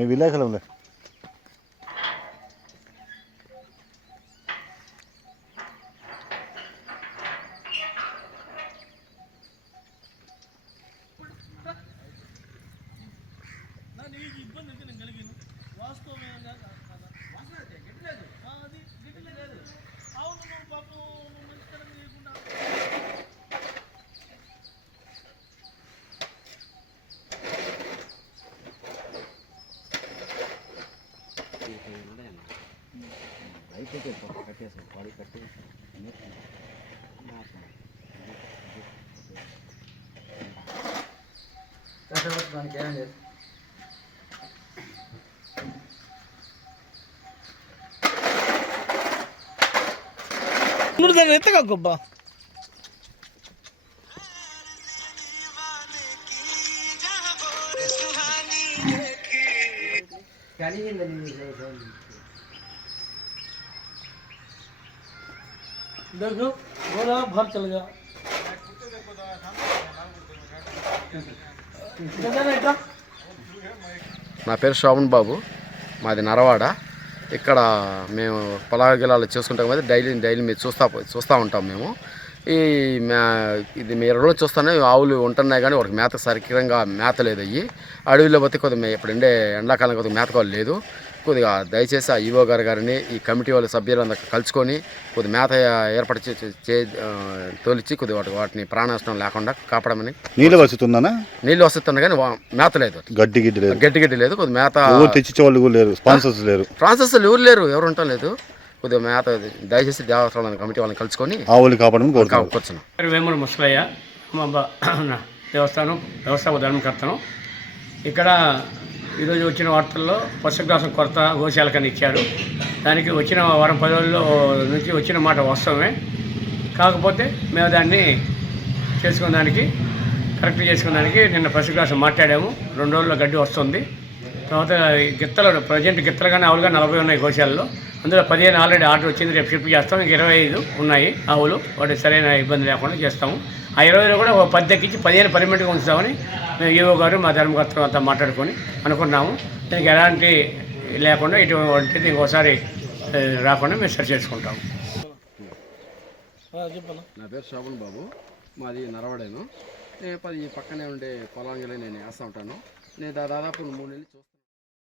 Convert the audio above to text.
మేము విలేకరులే. కట్టేసాం పాడి కట్టి కష్టపడడానికి ఏం లేదు. ఎత్తగా గొబ్బా देखो बोला बाहर चल गया నా పేరు శ్రావణ్ బాబు, మాది నరవాడ. ఇక్కడ మేము పొలాల గిలాలు చేసుకుంటాం కదా, డైలీ మీరు చూస్తూ ఉంటాం మేము. ఇది మీరు రోజు చూస్తానే ఆవులు ఉంటున్నాయి కానీ వాటికి మేత సరిగ్గా మేత లేదు. అయ్యి అడవిలో పోతే కొద్దిగా ఇప్పుడు ఎండాకాలం కొద్దిగా మేతకోవాలి లేదు. కొద్దిగా దయచేసి ఆ ఈవో గారిని ఈ కమిటీ వాళ్ళ సభ్యులందరూ కలుసుకొని కొద్దిగా మేత ఏర్పాటు తోలిచ్చి కొద్దిగా వాటిని ప్రాణనష్టం లేకుండా కాపాడమని. నీళ్ళు వస్తుందా? నీళ్ళు వస్తున్నా కానీ మేత లేదు, గడ్డి లేదు. కొద్దిగా మేత తెచ్చిచ్చే వాళ్ళు లేరు, స్పాన్సర్స్ లేరు, ఎవరు లేరు, ఎవరు ఉండటం లేదు. కొద్దిగా మేత దయచేసి దేవస్థానం కమిటీ వాళ్ళని కలుసుకొని ఆవులు కాపాడమని కూర్చున్నాం. వేమూరు ముసలయ్య వ్యవస్థాపక ధర్మకర్తను. ఇక్కడ ఈరోజు వచ్చిన వార్తల్లో పశుగ్రాసం కొరత గోశాలకని ఇచ్చారు. దానికి వచ్చిన వారం 10 రోజుల్లో నుంచి వచ్చిన మాట వాస్తవమే. కాకపోతే మేము దాన్ని కరెక్ట్ చేసుకునేదానికి నిన్న పశుగ్రాసం మాట్లాడాము. 2 రోజుల్లో గడ్డి వస్తుంది. తర్వాత ప్రజెంట్ గిత్తలు కానీ ఆవులు కానీ 40 ఉన్నాయి గోశాలలో. అందులో 15 ఆల్రెడీ ఆర్డర్ వచ్చింది, రేపు షిఫ్ట్ చేస్తాం. ఇంక 25 ఉన్నాయి ఆవులు, వాటి సరైన ఇబ్బంది లేకుండా చేస్తాము. ఆ 20లో కూడా 10 దక్కించి 15 పర్మనెంట్గా ఉంచుతామని ఈవో గారు మా ధర్మకర్తలు అంతా మాట్లాడుకొని అనుకున్నాము. దీనికి ఎలాంటి లేకుండా ఇటువంటిది ఇంకోసారి రాకుండా మేము సరి చేసుకుంటాము. నా పేరు శ్రావణ్ బాబు, మాది నరవాడేను. నేను పక్కనే ఉండే పొలాంగిలో నేను వేస్తూ ఉంటాను. నేను దాదాపు 3 నెలలు చూస్తాను.